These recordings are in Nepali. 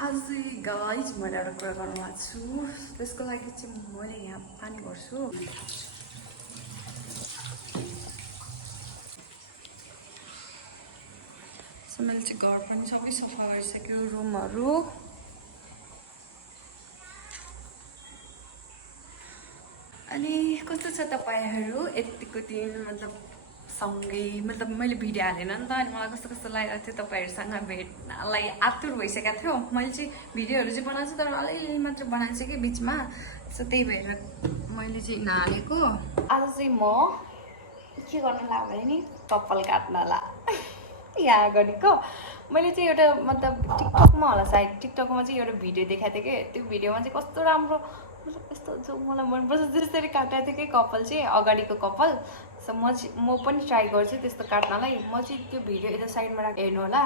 आज गाइज मैले एउटा कुरा गर्नु भएको छु त्यसको लागि चाहिँ मैले यहाँ पानी भर्छु सो मैले चाहिँ घर पनि सबै सफा गरिसक्यो रुमहरू अनि कस्तो छ तपाईहरु यतिको दिन मतलब सँगै मतलब मैले भिडियो हालेन नि त अनि मलाई कस्तो कस्तो लागिरहेको थियो तपाईहरुसँग भेट्नलाई आतुर भइसकेको थियो मैले चाहिँ भिडियोहरु चाहिँ बनाउँछु तर अलिअलि मात्र बनाउँछु कि बीचमा सो त्यही भएर मैले चाहिँ नहालेको आज चाहिँ म के गर्न लाग्यो नि कपाल काट्नला यहाँ अगाडिको मैले चाहिँ एउटा मतलब टिकटकमा होला सायद टिकटकमा चाहिँ एउटा भिडियो देखाएको थिएँ कि त्यो भिडियोमा चाहिँ कस्तो राम्रो यस्तो जो मलाई मनपर्छ त्यसरी काटेको थिएँ कि कपाल चाहिँ अगाडिको कपाल सो म पनि ट्राई गर्छु त्यस्तो काट्नलाई म चाहिँ त्यो भिडियो यता साइडमा राखेर हेर्नु होला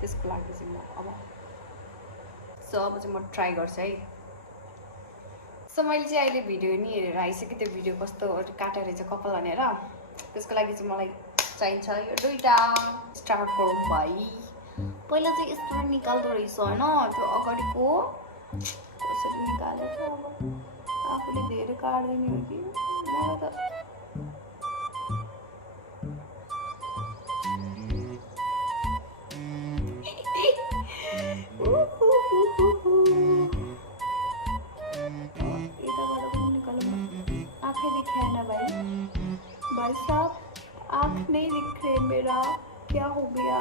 त्यसको लागि चाहिँ म अब चाहिँ म ट्राई गर्छु है सो मैले चाहिँ अहिले भिडियो नि हेरेर आइसकेँ त्यो भिडियो कस्तो काटेर रहेछ कपाल भनेर त्यसको लागि चाहिँ मलाई चाहिन्छ यो दुईटा स्टार्ट गरौँ भाइ पहिला चाहिँ यस्तो निकाल्दो रहेछ होइन त्यो अगाडिको कसरी निकालेछ अब आफूले धेरै काट्दैन हो कि मलाई त भाई साहब आँख नहीं दिख रहे मेरा क्या हो गया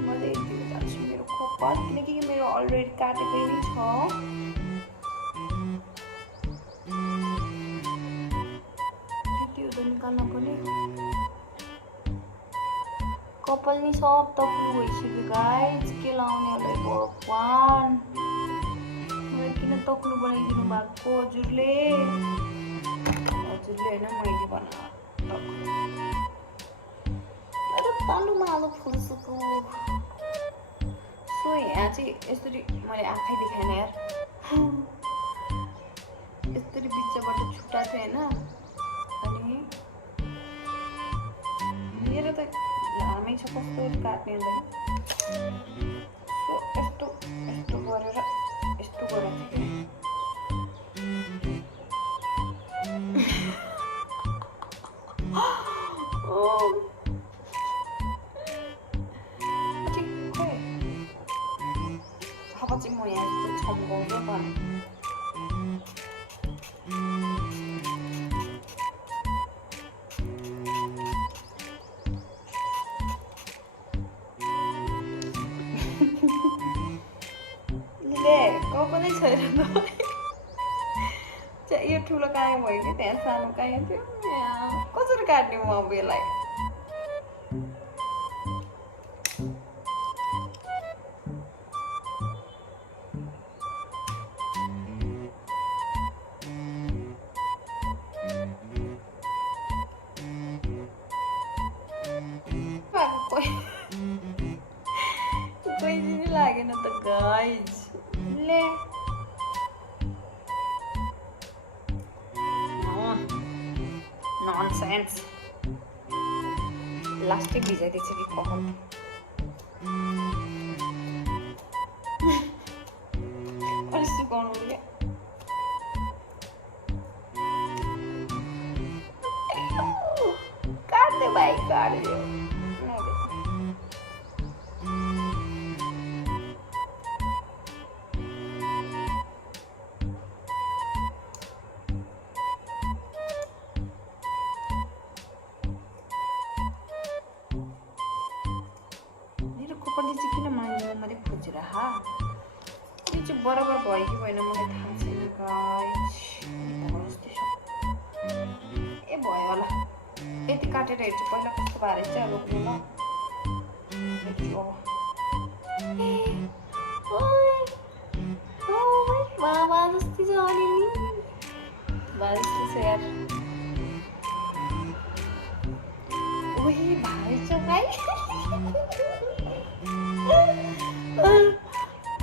मैले मेरो कपाल किनकि मेरो अलरेडी काटेकै नै छ त्यति हुँदा निकाल्न पनि कपाल नि सब तक्नु भइसक्यो गाइज के लाउने होला भगवान मलाई किन तक्नु बनाइदिनु भएको हजुरले होइन मैले बनाएको तालुमा आलु फुल्सुको सो यहाँ चाहिँ यसरी मैले आँखै देखाएन यार यसरी बिचबाट छुट्टा थियो होइन अनि मेरो त लामै छ कस्तो काट्ने अन्त सो यस्तो गरेर यस्तो गरेको थिएँ अब चाहिँ म यहाँ छम्काउँदै भने कपालै छैन यो ठुलो काया भयो कि त्यहाँ सानो काया थियो कसरी काट्ने म अब यसलाई कोही पनि लागेन त गाइज ले नॉनसेंस लास्टै भिजाइदिएछ कि कपाल अलि सुकाउनु पर्यो काट्यो भाइ काट्यो कपालले चाहिँ किन माग्नु मात्रै खोजेर यो चाहिँ बराबर भयो कि भएन मलाई थाहा छैन गाइस ए भयो होला यति काटेर हेर्छु पहिला कस्तो भएर चाहिँ रोक्नु ल बाबा जस्तै छ अलिअलि भए जस्तो छ यार उही भाइ छ भाइ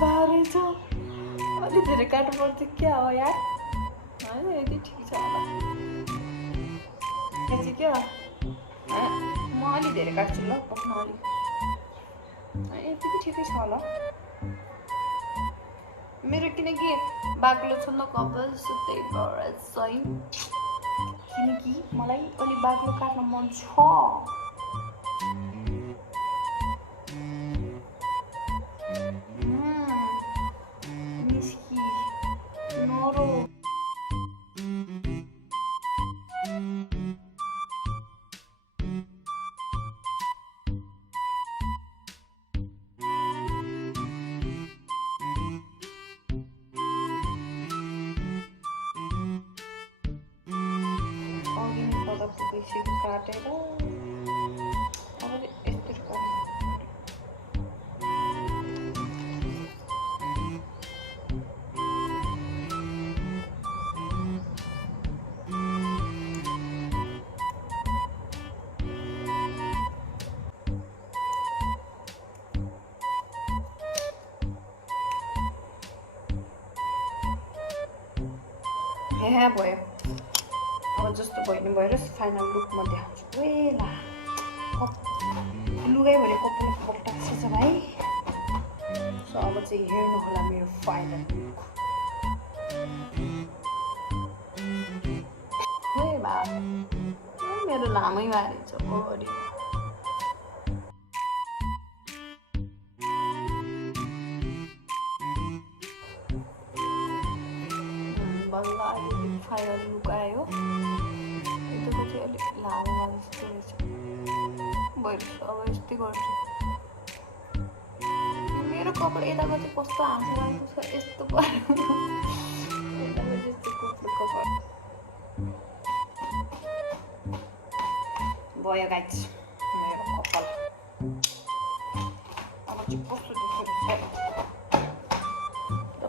भारी छ अलि धेरै काट्नु पर्छ क्या हो यार होइन यति ठिक छ होला यो चाहिँ क्या म अलि धेरै काट्छु ल पक्न अलि यति पो ठिकै छ होला मेरो किनकि बाक्लो छ नि त कपाल सो त्यही भएर चाहिँ किनकि मलाई अलि बाक्लो काट्न मन छ मिस्की नरो बेसी काटेर अब यस्तरी भयो अब जस्तो भयो नि भएर फाइनल लुकमा देखाउँछु वेला लुगाइ भने कपाल पल्टाएको छ भाइ सो अब चाहिँ हेर्नु होला मेरो फाइनल लुक मेरो लामै मारिन्छ बढी बल्ल अहिले फाइनल लुक आयो यताको चाहिँ अलिक लामो जस्तो रहेछ भइरहेछ अब यस्तै गर्छु मेरो कपाल यताको चाहिँ कस्तो हाँसिरहेको छ यस्तो यताको चाहिँ यस्तो कपाल भयो गाइज मेरो कपाल अब चाहिँ कस्तो देख्छ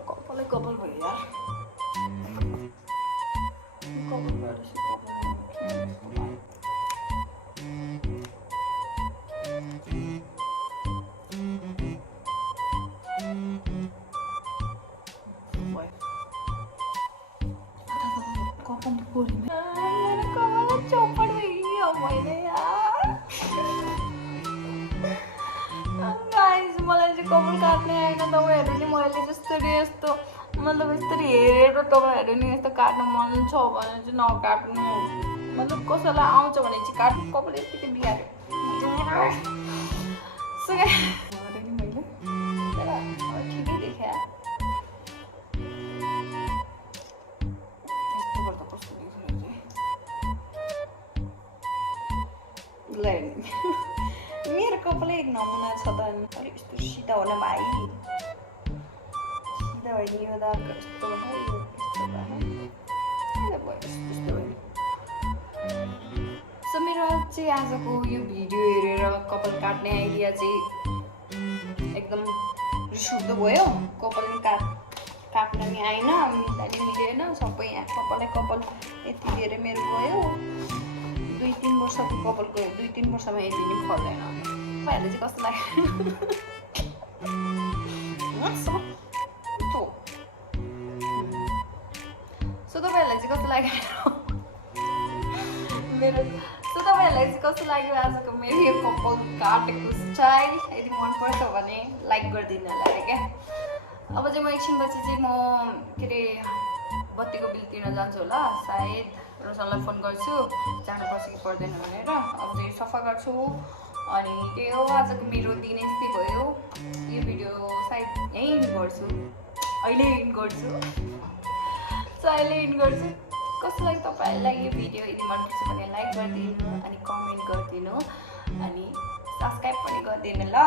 कपालै कपाल भयो यार चौपट भइयो मैले यार गाइस मलाई चाहिँ कपाल काट्ने आएन तपाईँहरू नि मैले जसरी यस्तो मतलब यस्तरी हेरेर तपाईँहरू नि यस्तो काट्नु मन छ भने चाहिँ नकाट्नु मतलब कसैलाई आउँछ भने चाहिँ काट्नु कपाल यतिकै बिगार्यो मैले ठिकै देखेँ यस्तो गर्दा कस्तो देख्छ मेरो कपाल एक नमुना छ त अलिक यस्तो सिधा होला भाइ सिधा भयो नि यो त यस्तो भयो सो मेरो चाहिँ आजको यो भिडियो हेरेर कपाल काट्ने आइडिया चाहिँ एकदम रिस उठ्दो भयो कपाल नि काट्न नि आएन मिल्दा नि मिलेन सबै यहाँ कपाल यति धेरै मेरो गयो 2-3 वर्षको कपाल गयो 2-3 वर्षमा यति नि फल्दैन तपाईँहरूले चाहिँ कस्तो लाग्यो सो तपाईँहरूलाई चाहिँ कस्तो लाग्यो मेरो सो तपाईँहरूलाई चाहिँ कस्तो लाग्यो आजको मेरो यो कपाल काटेको स्टाइल यदि मनपर्छ भने लाइक गरिदिनु होला अरे क्या अब चाहिँ म एकछिनपछि चाहिँ म के अरे बत्तीको बिल तिर्न जान्छु होला सायद रोशनलाई फोन गर्छु जानुपर्छ कि पर्दैन भनेर अब चाहिँ सफा गर्छु अनि त्यही हो आजको मेरो दिन यस्तै भयो यो भिडियो सायद यहीँ इन्ड गर्छु अहिले इन्ड गर्छु सो अहिले इन्ड गर्छु कस्तो लाग्यो तपाईँहरूलाई यो भिडियो यदि मनपर्छ भने लाइक गरिदिनु अनि कमेन्ट गरिदिनु अनि सब्सक्राइब पनि गरिदिनु ल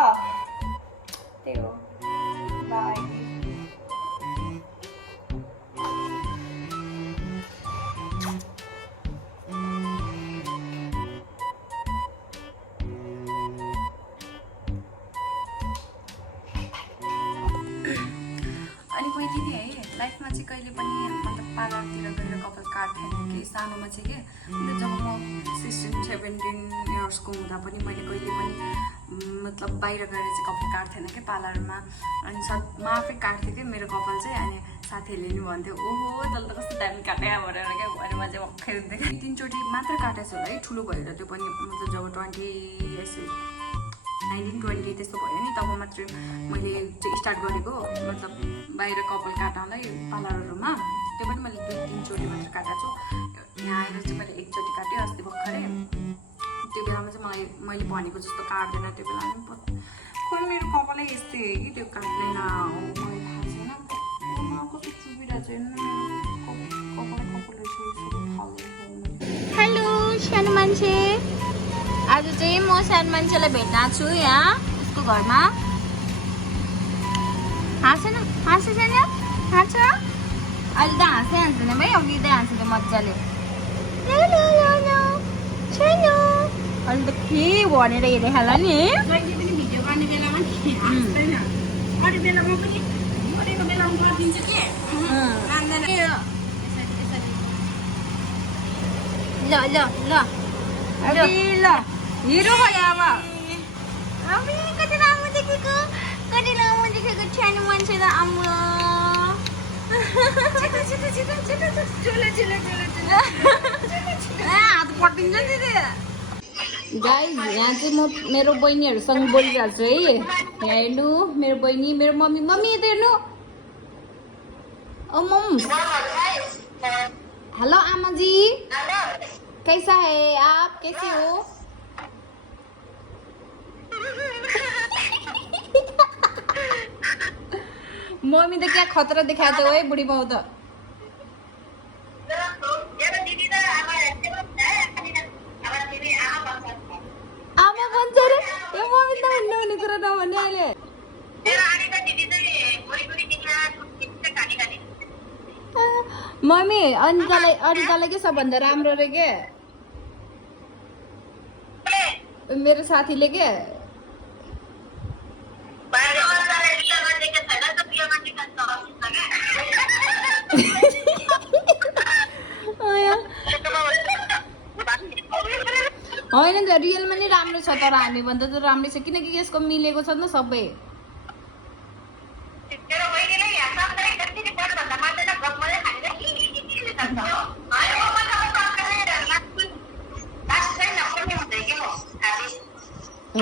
त्यही हो बाई लाइफमा चाहिँ कहिले पनि मतलब पार्लरतिर गएर कपाल काट्थेन कि सानोमा चाहिँ के अन्त जब म 16-17 इयर्सको हुँदा पनि मैले कहिले पनि मतलब बाहिर गएर चाहिँ कपाल काट्थेन कि पार्लरमा अनि म आफै काट्थेँ कि मेरो कपाल चाहिँ अनि साथीहरूले नि भन्थ्यो ओहो तल त कस्तो दामी काट्या भनेर क्या अनि म चाहिँ भर्खर देखेँ 3 चोटि मात्र काटेको छु है ठुलो भएर त्यो पनि मतलब जब 19-20 त्यस्तो भयो नि तब मात्रै मैले चाहिँ स्टार्ट गरेको मतलब बाहिर कपाल काट्नलाई पार्लरहरूमा त्यो पनि मैले 2-3 चोटि मात्र काटेको छु यहाँ आएर चाहिँ मैले 1 चोटि काटेँ अस्ति भर्खरै त्यो बेलामा चाहिँ मैले भनेको जस्तो काट्दैन त्यो बेलामा खोइ मेरो कपालै यस्तै हो कि त्यो काट्दैन मलाई थाहा छैन कस्तो चुबिरहेको छैन हेलो सानो मान्छे आज चाहिँ म सानो मान्छेलाई भेट्न छु यहाँ उसको घरमा हाँस न हाँस छैन हाँस अहिले त हाँस्दै हाँस्दैन भाइ अघि त हाँसेको मजाले छैन अहिले त के भनेर हेरेँ होला नि भिडियो गर्ने बेलामा नि हाँस्दैन अरू बेलामा पनि गरेको बेलामा गरिदिन्छ के मान्दैन ल ल ल ल हिरो भयो अब कति राम्रो देखेको सानो मान्छे त आम्रो हात पटिन्छ दिदी गाइस यहाँ चाहिँ म मेरो बहिनीहरूसँग बोलिरहेको छु है यहाँ हेर्नु मेरो बहिनी मेरो मम्मी यता हेर्नु ओ मम हेलो आमा जी कैसा है आप कैसे हो मम्मी त क्या खतरा देखाएको थियो है बुढी बाउ त आमा भन्छ रे यो मम्मी त भन्नु हुने कुरा नभन्ने अहिले मम्मी अनितालाई के सबभन्दा राम्रो रे के मेरो साथीले के होइन नि त रियलमा नि राम्रो छ तर हामी भन्दा त राम्रै छ किनकि यसको मिलेको छ नि त सबै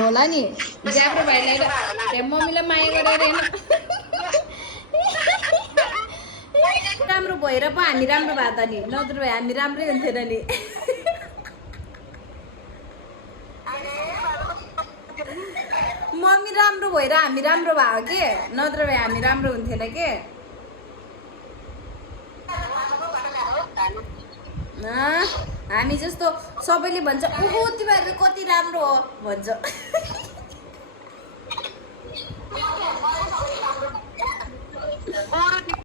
होला नि ज्याम्रो भाइलाई त्यहाँ मम्मीलाई माया गरेर राम्रो भएर पो हामी राम्रो भए त नि नत्र भए हामी राम्रै हुन्थेन नि मम्मी राम्रो भएर हामी राम्रो भयो के नत्र भए हामी राम्रो हुन्थेन के हामी जस्तो सबैले भन्छ ओहो तिमीहरू कति राम्रो हो भन्छ